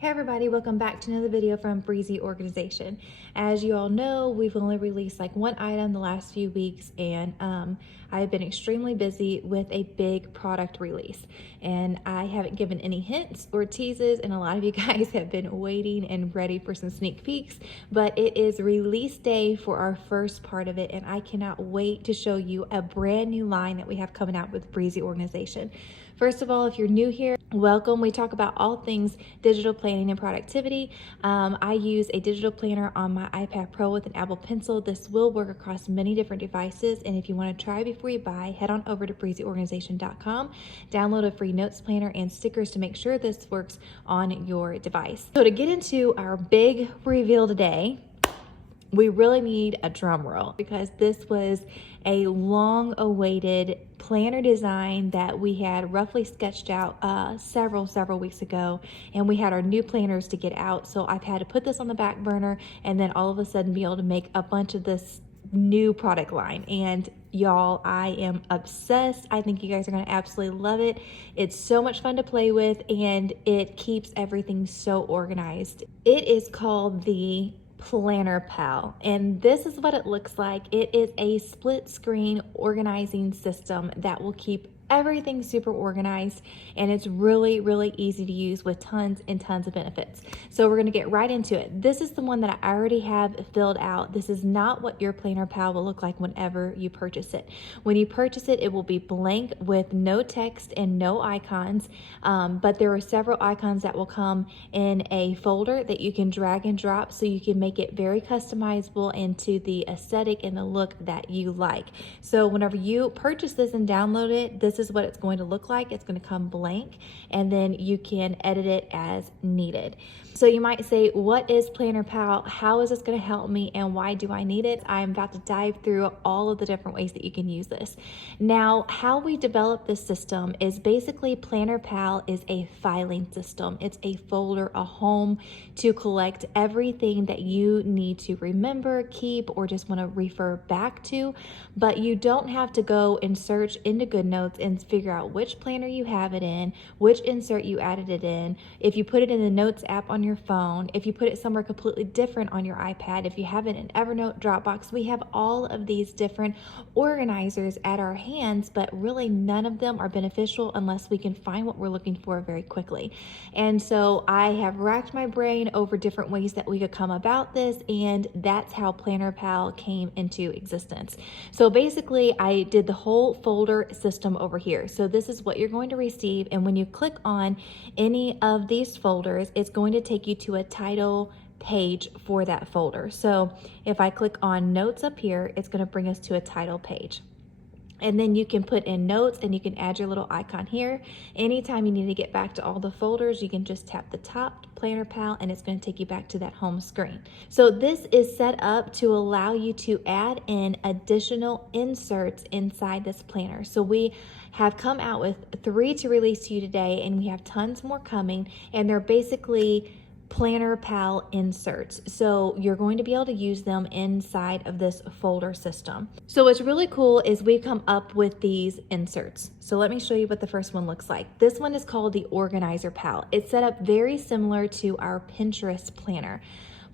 Hey everybody, welcome back to another video from Breezy Organization. As you all know, we've only released like one item the last few weeks, and I have been extremely busy with a big product release, and I haven't given any hints or teases, and a lot of you guys have been waiting and ready for some sneak peeks, but it is release day for our first part of it, and I cannot wait to show you a brand new line that we have coming out with Breezy Organization. First of all, if you're new here, welcome. We talk about all things digital planning and productivity. I use a digital planner on my iPad Pro with an Apple Pencil. This will work across many different devices, and if you want to try before you buy, head on over to breezyorganization.com, download a free notes planner and stickers to make sure this works on your device. So to get into our big reveal today, we really need a drum roll because this was a long-awaited planner design that we had roughly sketched out several weeks ago, and we had our new planners to get out. So I've had to put this on the back burner and then all of a sudden be able to make a bunch of this new product line. And y'all, I am obsessed. I think you guys are going to absolutely love it. It's so much fun to play with, and it keeps everything so organized. It is called the Planner Pal, and this is what it looks like. It is a split screen organizing system that will keep everything super organized, and it's really easy to use with tons and tons of benefits. So we're going to get right into it. This is the one that I already have filled out. This is not what your Planner Pal will look like whenever you purchase it. When you purchase it, it will be blank with no text and no icons, but there are several icons that will come in a folder that you can drag and drop, so you can make it very customizable into the aesthetic and the look that you like. So whenever you purchase this and download it, this is what it's going to look like. It's going to come blank, and then you can edit it as needed. So you might say, what is Planner Pal? How is this going to help me, and why do I need it? I'm about to dive through all of the different ways that you can use this. Now, how we develop this system is basically Planner Pal is a filing system. It's a folder, a home to collect everything that you need to remember, keep, or just want to refer back to. But you don't have to go and search into GoodNotes and figure out which planner you have it in, which insert you added it in, if you put it in the Notes app on your phone, if you put it somewhere completely different on your iPad, if you have it in Evernote, Dropbox. We have all of these different organizers at our hands, but really none of them are beneficial unless we can find what we're looking for very quickly. And so I have racked my brain over different ways that we could come about this, and that's how Planner Pal came into existence. So basically, I did the whole folder system over here. So this is what you're going to receive, and when you click on any of these folders, it's going to take you to a title page for that folder. So if I click on notes up here, it's going to bring us to a title page. And then you can put in notes, and you can add your little icon here. Anytime you need to get back to all the folders, you can just tap the top Planner Pal, and it's going to take you back to that home screen. So this is set up to allow you to add in additional inserts inside this planner. So we have come out with 3 to release to you today, and we have tons more coming, and they're basically Planner Pal inserts. So you're going to be able to use them inside of this folder system. So what's really cool is we've come up with these inserts. So let me show you what the first one looks like. This one is called the Organizer Pal. It's set up very similar to our Pinterest planner.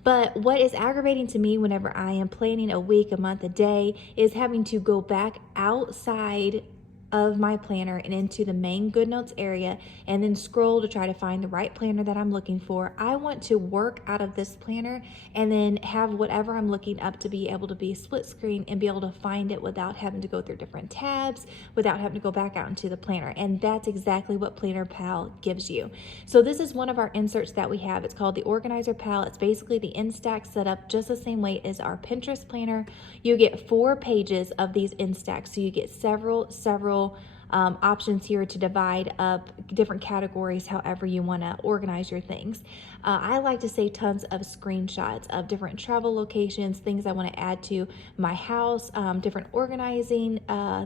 But what is aggravating to me whenever I am planning a week, a month, a day is having to go back outside of my planner and into the main GoodNotes area and then scroll to try to find the right planner that I'm looking for. I want to work out of this planner and then have whatever I'm looking up to be able to be split screen and be able to find it without having to go through different tabs, without having to go back out into the planner. And that's exactly what Planner Pal gives you. So this is one of our inserts that we have. It's called the Organizer Pal. It's basically the Instack set up just the same way as our Pinterest planner. You get 4 pages of these Instacks, so you get several options here to divide up different categories however you want to organize your things. I like to save tons of screenshots of different travel locations, things I want to add to my house, different organizing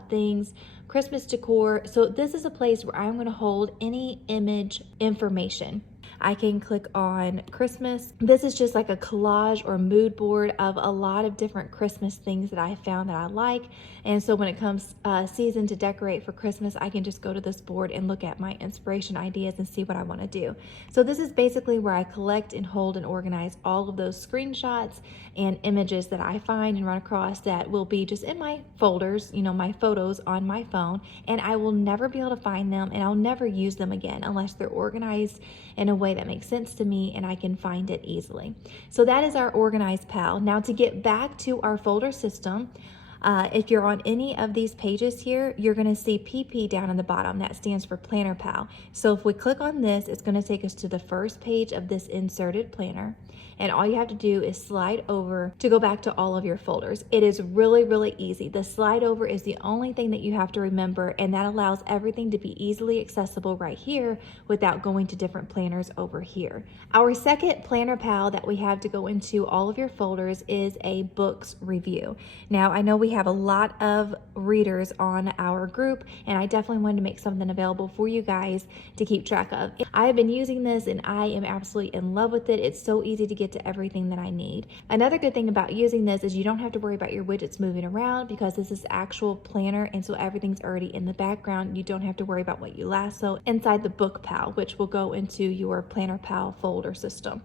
things, Christmas decor. So this is a place where I'm going to hold any image information. I can click on Christmas. This is just like a collage or mood board of a lot of different Christmas things that I found that I like. And so when it comes season to decorate for Christmas, I can just go to this board and look at my inspiration ideas and see what I want to do. So this is basically where I collect and hold and organize all of those screenshots and images that I find and run across that will be just in my folders, you know, my photos on my phone, and I will never be able to find them and I'll never use them again unless they're organized in a way that makes sense to me and I can find it easily. So that is our Organized Pal. Now to get back to our folder system, if you're on any of these pages here, you're going to see PP down in the bottom. That stands for Planner Pal. So if we click on this, it's going to take us to the first page of this inserted planner. And all you have to do is slide over to go back to all of your folders. It is really, really easy. The slide over is the only thing that you have to remember, and that allows everything to be easily accessible right here without going to different planners over here. Our second Planner Pal that we have to go into all of your folders is a books review. Now, I know we have a lot of readers on our group, and I definitely wanted to make something available for you guys to keep track of. I have been using this and I am absolutely in love with it. It's so easy to get to everything that I need. Another good thing about using this is you don't have to worry about your widgets moving around because this is actual planner, and so everything's already in the background. You don't have to worry about what you lasso inside the Book Pal, which will go into your Planner Pal folder system.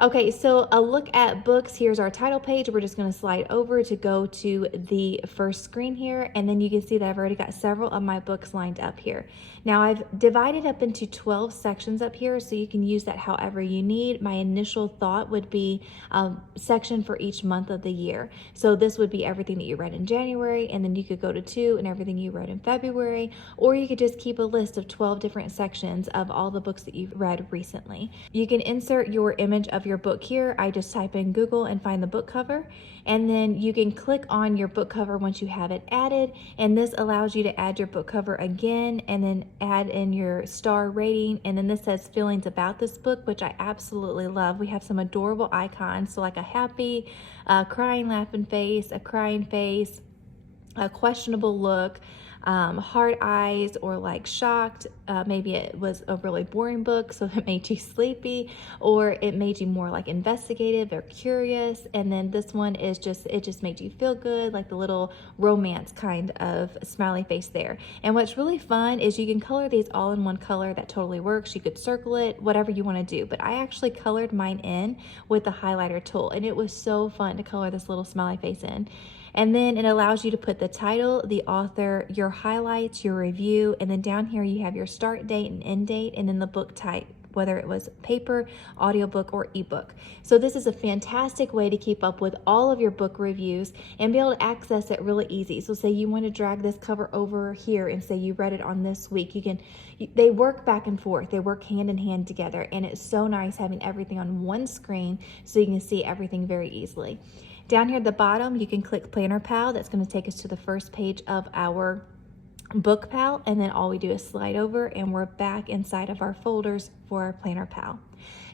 Okay, so a look at books. Here's our title page. We're just going to slide over to go to the first screen here, and then you can see that I've already got several of my books lined up here. Now I've divided up into 12 sections up here, so you can use that however you need. My initial thought would be a section for each month of the year. So this would be everything that you read in January, and then you could go to 2 and everything you read in February, or you could just keep a list of 12 different sections of all the books that you've read recently. You can insert your image of your book here. I just type in Google and find the book cover, and then you can click on your book cover once you have it added, and this allows you to add your book cover again and then add in your star rating. And then this says feelings about this book, which I absolutely love. We have some adorable icons, so like a happy, crying laughing face, a crying face, a questionable look, hard eyes, or like shocked. Maybe it was a really boring book, so it made you sleepy, or it made you more like investigative or curious. And then this one is it just made you feel good, like the little romance kind of smiley face there. And what's really fun is you can color these all in one color. That totally works. You could circle it, whatever you want to do. But I actually colored mine in with the highlighter tool, and it was so fun to color this little smiley face in. And then it allows you to put the title, the author, your highlights, your review, and then down here you have your start date and end date, and then the book type, whether it was paper, audiobook, or ebook. So this is a fantastic way to keep up with all of your book reviews and be able to access it really easy. So say you want to drag this cover over here and say you read it on this week, they work back and forth. They work hand in hand together, and it's so nice having everything on one screen so you can see everything very easily. Down here at the bottom, you can click Planner Pal. That's going to take us to the first page of our Book Pal, and then all we do is slide over and we're back inside of our folders for our Planner Pal.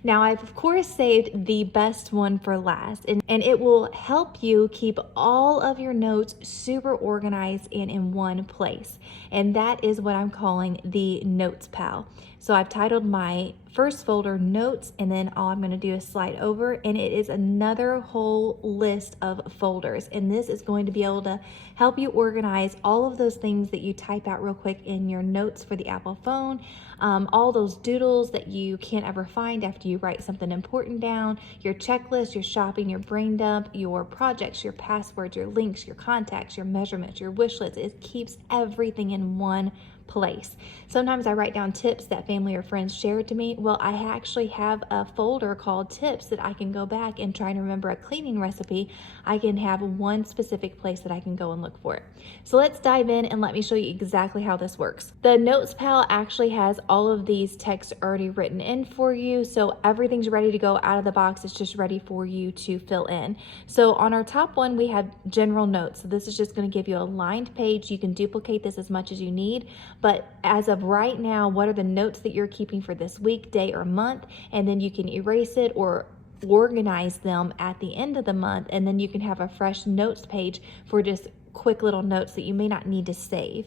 Now I've of course saved the best one for last, and it will help you keep all of your notes super organized and in one place. And that is what I'm calling the Notes Pal. So I've titled my first folder Notes, and then all I'm going to do is slide over, and it is another whole list of folders. And this is going to be able to help you organize all of those things that you type out real quick in your notes for the Apple phone, all those doodles that you can't ever find after you write something important down, your checklist, your shopping, your brain dump, your projects, your passwords, your links, your contacts, your measurements, your wish list. It keeps everything in one place. Sometimes I write down tips that family or friends shared to me. Well, I actually have a folder called tips that I can go back and try to remember a cleaning recipe. I can have one specific place that I can go and look for it. So let's dive in and let me show you exactly how this works. The Notes Pal actually has all of these texts already written in for you. So everything's ready to go out of the box. It's just ready for you to fill in. So on our top one, we have general notes. So this is just going to give you a lined page. You can duplicate this as much as you need. But as of right now, what are the notes that you're keeping for this week, day, or month? And then you can erase it or organize them at the end of the month, and then you can have a fresh notes page for just quick little notes that you may not need to save.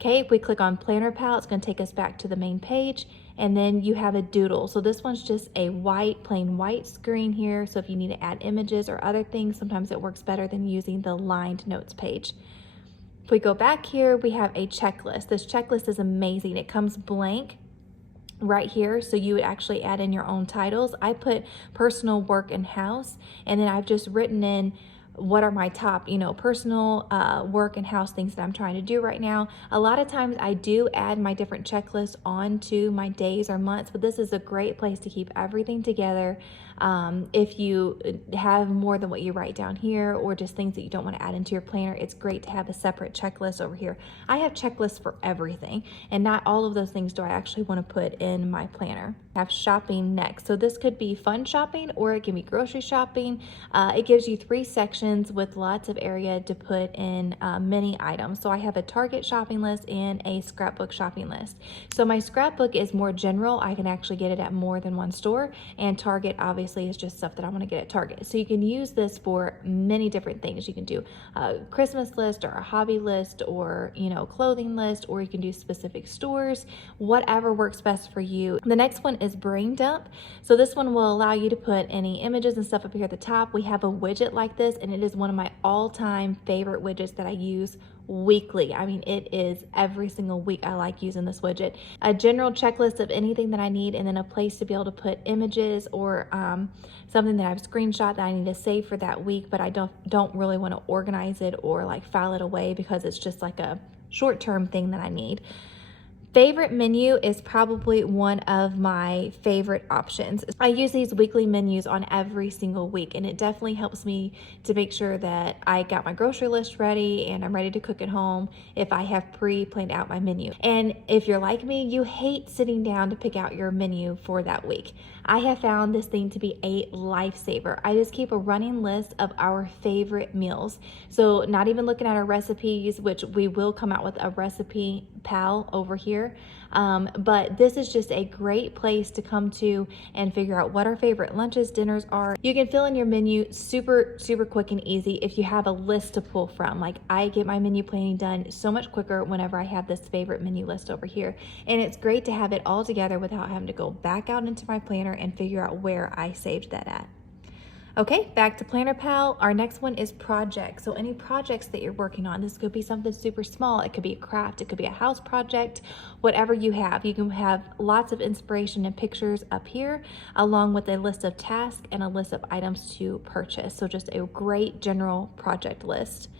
Okay, if we click on Planner Pal, it's going to take us back to the main page, and then you have a doodle. So this one's just a plain white screen here. So if you need to add images or other things, sometimes it works better than using the lined notes page. If we go back here, we have a checklist. This checklist is amazing. It comes blank right here, so you would actually add in your own titles. I put personal, work, and house, and then I've just written in what are my top, personal, work and house things that I'm trying to do right now. A lot of times I do add my different checklists onto my days or months, but this is a great place to keep everything together. If you have more than what you write down here, or just things that you don't want to add into your planner, it's great to have a separate checklist over here. I have checklists for everything, and not all of those things do I actually want to put in my planner. I have shopping next. So this could be fun shopping, or it can be grocery shopping. It gives you 3 sections with lots of area to put in many items. So I have a Target shopping list and a scrapbook shopping list. So my scrapbook is more general. I can actually get it at more than one store, and Target obviously is just stuff that I want to get at Target. So you can use this for many different things. You can do a Christmas list, or a hobby list, or clothing list, or you can do specific stores, whatever works best for you. The next one is brain dump. So this one will allow you to put any images and stuff up here at the top. We have a widget like this, and it is one of my all-time favorite widgets that I use weekly. I mean, it is every single week I like using this widget. A general checklist of anything that I need, and then a place to be able to put images, or something that I've screenshot that I need to save for that week, but I don't really want to organize it or like file it away because it's just like a short-term thing that I need. Favorite menu is probably one of my favorite options. I use these weekly menus on every single week, and it definitely helps me to make sure that I got my grocery list ready and I'm ready to cook at home if I have pre-planned out my menu. And if you're like me, you hate sitting down to pick out your menu for that week. I have found this thing to be a lifesaver. I just keep a running list of our favorite meals. So not even looking at our recipes, which we will come out with a recipe pal over here. But this is just a great place to come to and figure out what our favorite lunches, dinners are. You can fill in your menu super, super quick and easy if you have a list to pull from. Like, I get my menu planning done so much quicker whenever I have this favorite menu list over here. And it's great to have it all together without having to go back out into my planner and figure out where I saved that at. Okay, back to Planner Pal. Our next one is projects. So any projects that you're working on, this could be something super small. It could be a craft, it could be a house project, whatever you have. You can have lots of inspiration and pictures up here, along with a list of tasks and a list of items to purchase. So just a great general project list.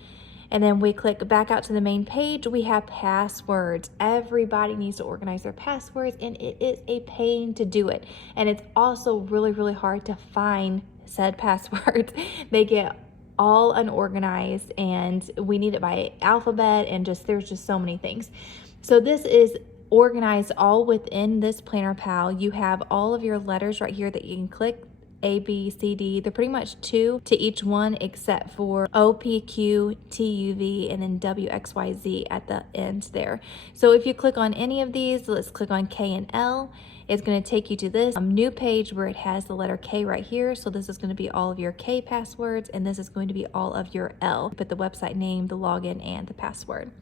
And then we click back out to the main page. We have passwords. Everybody needs to organize their passwords, and it is a pain to do it. And it's also really, really hard to find said passwords. They get all unorganized, and we need it by alphabet, and there's just so many things. So this is organized all within this Planner Pal. You have all of your letters right here that you can click. A, B, C, D. They're pretty much 2 to each one, except for O, P, Q, T, U, V, and then W, X, Y, Z at the end there. So if you click on any of these, let's click on K and L. It's going to take you to this new page where it has the letter K right here. So this is going to be all of your K passwords, and this is going to be all of your L. Put the website name, the login, and the password.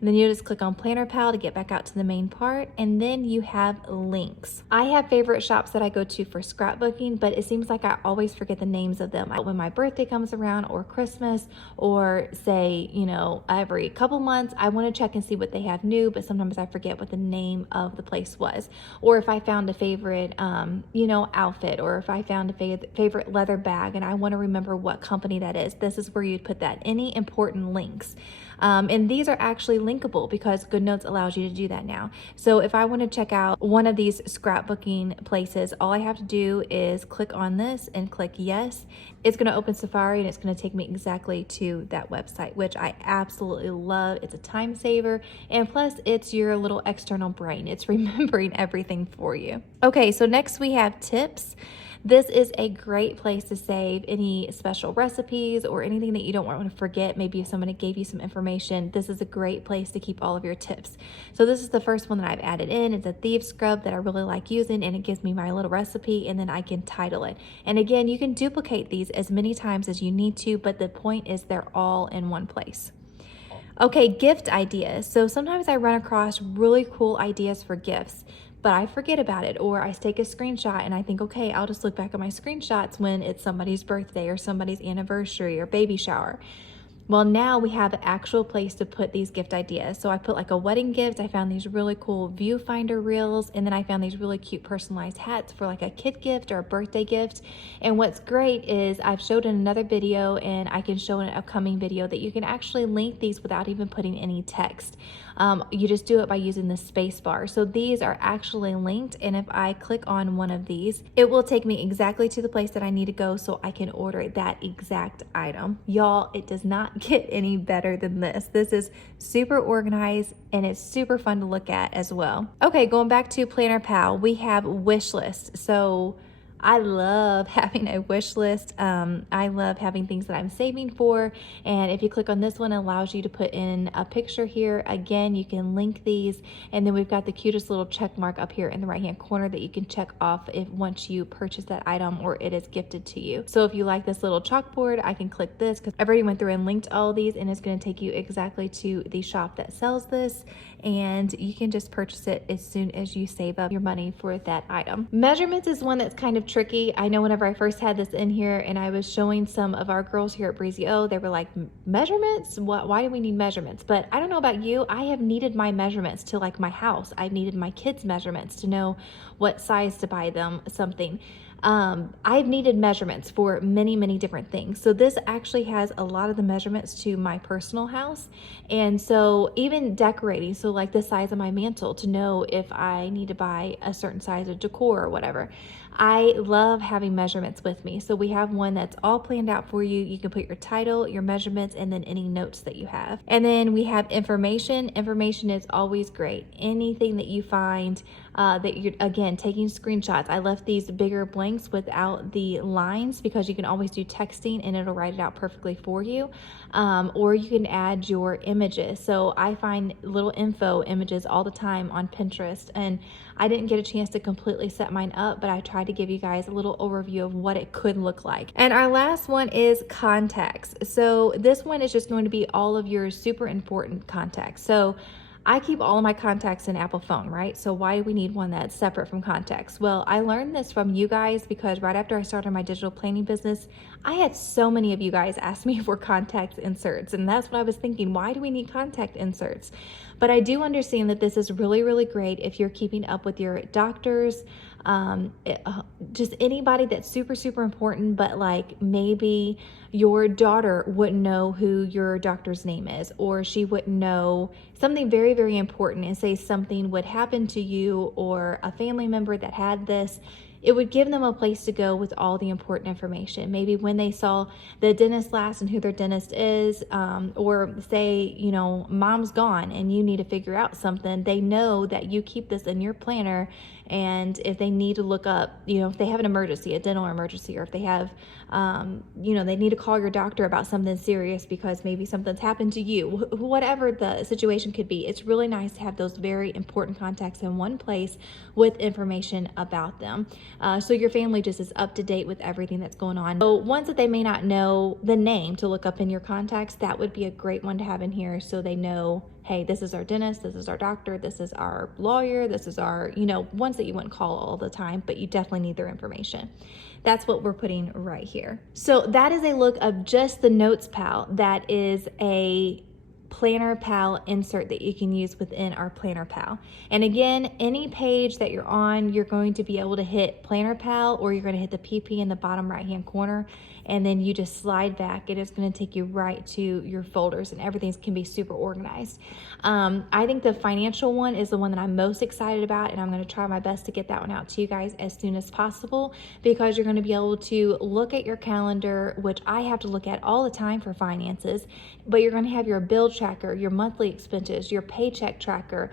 And then you just click on Planner Pal to get back out to the main part, and then you have links. I have favorite shops that I go to for scrapbooking, but it seems like I always forget the names of them. When my birthday comes around, or Christmas, or say, every couple months, I want to check and see what they have new, but sometimes I forget what the name of the place was. Or if I found a favorite, outfit, or if I found a favorite leather bag and I want to remember what company that is, this is where you'd put that. Any important links. And these are actually linkable because GoodNotes allows you to do that now. So if I want to check out one of these scrapbooking places, all I have to do is click on this and click yes. It's going to open Safari, and it's going to take me exactly to that website, which I absolutely love. It's a time saver, and plus it's your little external brain. It's remembering everything for you. Okay, so next we have tips. This is a great place to save any special recipes or anything that you don't want to forget. Maybe if somebody gave you some information, this is a great place to keep all of your tips. So this is the first one that I've added in. It's a thieves scrub that I really like using, and it gives me my little recipe, and then I can title it. And again, you can duplicate these as many times as you need to, but the point is they're all in one place. Okay, gift ideas. So sometimes I run across really cool ideas for gifts, but I forget about it, or I take a screenshot and I think, okay, I'll just look back at my screenshots when it's somebody's birthday or somebody's anniversary or baby shower. Well, now we have an actual place to put these gift ideas. So I put like a wedding gift. I found these really cool viewfinder reels, and then I found these really cute personalized hats for like a kid gift or a birthday gift. And what's great is I've showed in another video, and I can show in an upcoming video, that you can actually link these without even putting any text. You just do it by using the space bar. So these are actually linked, and if I click on one of these, it will take me exactly to the place that I need to go so I can order that exact item. Y'all, it does not get any better than this. This is super organized and it's super fun to look at as well. Okay, going back to Planner Pal, we have wish list. So I love having a wish list. I love having things that I'm saving for. And if you click on this one, it allows you to put in a picture here. Again, you can link these. And then we've got the cutest little check mark up here in the right-hand corner that you can check off if once you purchase that item or it is gifted to you. So if you like this little chalkboard, I can click this because I've already went through and linked all of these, and it's going to take you exactly to the shop that sells this. And you can just purchase it as soon as you save up your money for that item. Measurements is one that's kind of tricky. I know whenever I first had this in here and I was showing some of our girls here at Breezy O, they were like, measurements? Why do we need measurements? But I don't know about you, I have needed my measurements to like my house. I've needed my kids' measurements to know what size to buy them something. I've needed measurements for many, many different things. So this actually has a lot of the measurements to my personal house. And so even decorating, so like the size of my mantle to know if I need to buy a certain size of decor or whatever. I love having measurements with me. So we have one that's all planned out for you. You can put your title, your measurements, and then any notes that you have. And then we have information. Information is always great. Anything that you find that you're, again, taking screenshots. I left these bigger blanks without the lines because you can always do texting and it'll write it out perfectly for you. Or you can add your images. So I find little info images all the time on Pinterest, and I didn't get a chance to completely set mine up, but I tried to give you guys a little overview of what it could look like. And our last one is contacts. So this one is just going to be all of your super important contacts. So I keep all of my contacts in Apple phone, right? So why do we need one that's separate from contacts? Well, I learned this from you guys because right after I started my digital planning business, I had so many of you guys ask me for contact inserts. And that's what I was thinking, why do we need contact inserts? But I do understand that this is really, really great if you're keeping up with your doctors, just anybody that's super, super important, but like maybe your daughter wouldn't know who your doctor's name is, or she wouldn't know something very, very important, and say something would happen to you or a family member that had this. It would give them a place to go with all the important information. Maybe when they saw the dentist last and who their dentist is, or say, you know, mom's gone and you need to figure out something, they know that you keep this in your planner. And if they need to look up, you know, if they have an emergency, a dental emergency, or if they have, you know, they need to call your doctor about something serious because maybe something's happened to you, whatever the situation could be, it's really nice to have those very important contacts in one place with information about them. So your family just is up to date with everything that's going on. So ones that they may not know the name to look up in your contacts, that would be a great one to have in here so they know, hey, this is our dentist, this is our doctor, this is our lawyer, this is our, you know, ones that you wouldn't call all the time, but you definitely need their information. That's what we're putting right here. So that is a look of just the Notes Pal. That is a Planner Pal insert that you can use within our Planner Pal. And again, any page that you're on, you're going to be able to hit Planner Pal, or you're going to hit the PP in the bottom right hand corner, and then you just slide back. It is going to take you right to your folders, and everything can be super organized. I think the financial one is the one that I'm most excited about, and I'm going to try my best to get that one out to you guys as soon as possible, because you're going to be able to look at your calendar, which I have to look at all the time for finances, but you're going to have your bill tracker, your monthly expenses, your paycheck tracker,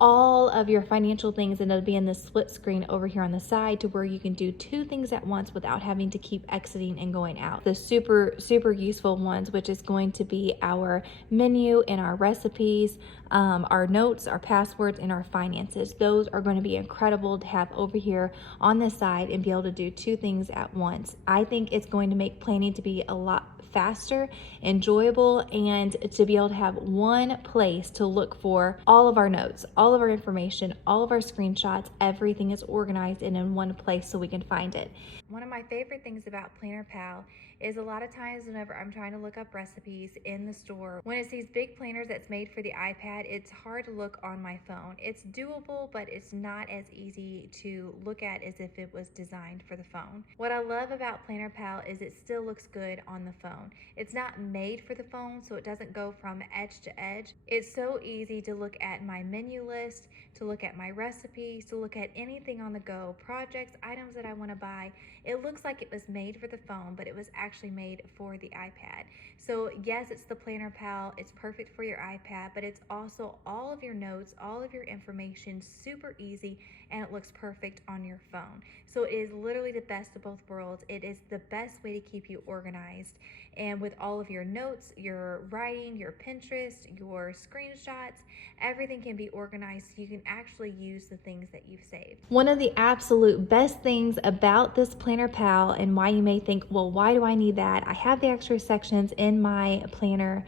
all of your financial things, and it'll be in this split screen over here on the side to where you can do two things at once without having to keep exiting and going out. The super, super useful ones, which is going to be our menu and our recipes, our notes, our passwords, and our finances. Those are going to be incredible to have over here on this side and be able to do two things at once. I think it's going to make planning to be a lot faster, enjoyable, and to be able to have one place to look for all of our notes, all of our information, all of our screenshots. Everything is organized and in one place so we can find it. One of my favorite things about Planner Pal is a lot of times whenever I'm trying to look up recipes in the store, when it's these big planners that's made for the iPad, it's hard to look on my phone. It's doable, but it's not as easy to look at as if it was designed for the phone. What I love about Planner Pal is it still looks good on the phone. It's not made for the phone, so it doesn't go from edge to edge. It's so easy to look at my menu list, to look at my recipes, to look at anything on the go, projects, items that I want to buy. It looks like it was made for the phone, but it was actually made for the iPad. So yes, it's the Planner Pal. It's perfect for your iPad, but it's also all of your notes, all of your information, super easy, and it looks perfect on your phone. So it is literally the best of both worlds. It is the best way to keep you organized. And with all of your notes, your writing, your Pinterest, your screenshots, everything can be organized so you can actually use the things that you've saved. One of the absolute best things about this Planner Pal, and why you may think, well, why do I need that? I have the extra sections in my planner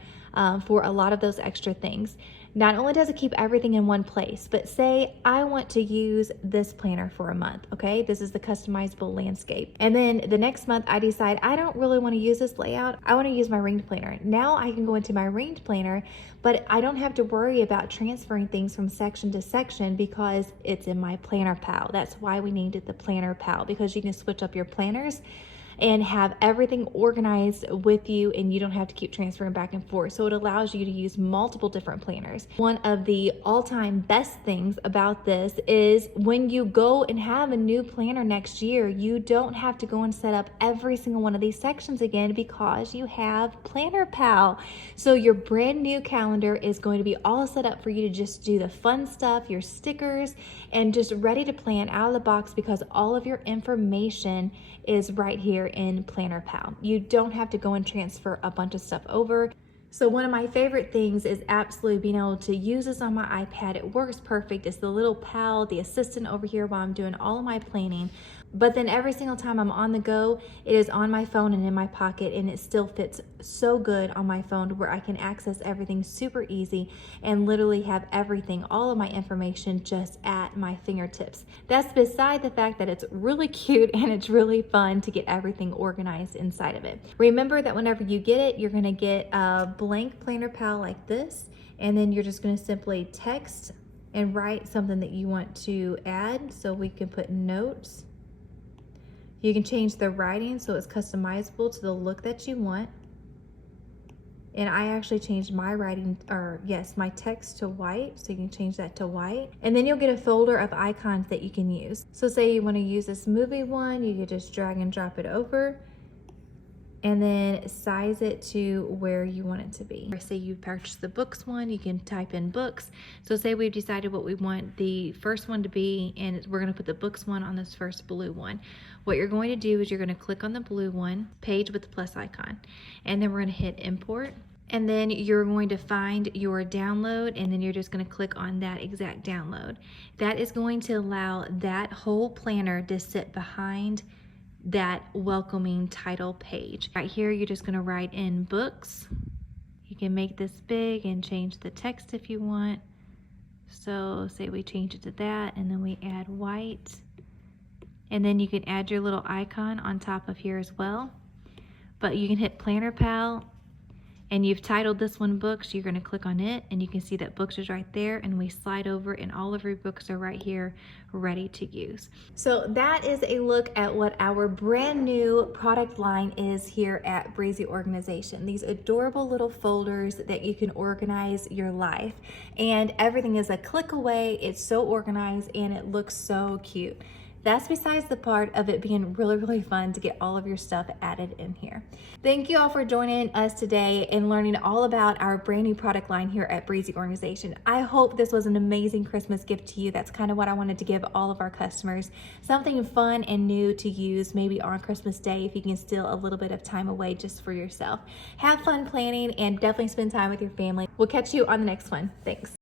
for a lot of those extra things. Not only does it keep everything in one place, but say I want to use this planner for a month, okay? This is the customizable landscape. And then the next month I decide I don't really want to use this layout. I want to use my ringed planner. Now I can go into my ringed planner, but I don't have to worry about transferring things from section to section because it's in my Planner Pal. That's why we named it the Planner Pal, because you can switch up your planners and have everything organized with you, and you don't have to keep transferring back and forth. So it allows you to use multiple different planners. One of the all-time best things about this is when you go and have a new planner next year, you don't have to go and set up every single one of these sections again because you have Planner Pal. So your brand new calendar is going to be all set up for you to just do the fun stuff, your stickers, and just ready to plan out of the box because all of your information is right here in Planner Pal. You don't have to go and transfer a bunch of stuff over. So one of my favorite things is absolutely being able to use this on my iPad. It works perfect. It's the little pal, the assistant over here while I'm doing all of my planning. But then every single time I'm on the go, it is on my phone and in my pocket, and it still fits so good on my phone to where I can access everything super easy and literally have everything, all of my information just at my fingertips. That's beside the fact that it's really cute and it's really fun to get everything organized inside of it. Remember that whenever you get it, you're gonna get a blank Planner Pal like this, and then you're just gonna simply text and write something that you want to add. So we can put notes. You can change the writing so it's customizable to the look that you want. And I actually changed my writing, or yes, my text to white, so you can change that to white. And then you'll get a folder of icons that you can use. So say you want to use this movie one, you could just drag and drop it over and then size it to where you want it to be. Or say you purchased the books one, you can type in books. So say we've decided what we want the first one to be, and we're gonna put the books one on this first blue one. What you're going to do is you're gonna click on the blue one, page with the plus icon, and then we're gonna hit import. And then you're going to find your download, and then you're just going to click on that exact download. That is going to allow that whole planner to sit behind that welcoming title page. Right here, you're just going to write in books. You can make this big and change the text if you want. So say we change it to that, and then we add white. And then you can add your little icon on top of here as well. But you can hit Planner Pal, and you've titled this one books. You're going to click on it, and you can see that books is right there, and we slide over and all of your books are right here ready to use. So that is a look at what our brand new product line is here at Breezy Organization. These adorable little folders that you can organize your life, and everything is a click away. It's so organized and it looks so cute. That's besides the part of it being really, really fun to get all of your stuff added in here. Thank you all for joining us today and learning all about our brand new product line here at Breezy Organization. I hope this was an amazing Christmas gift to you. That's kind of what I wanted to give all of our customers. Something fun and new to use maybe on Christmas Day if you can steal a little bit of time away just for yourself. Have fun planning and definitely spend time with your family. We'll catch you on the next one. Thanks.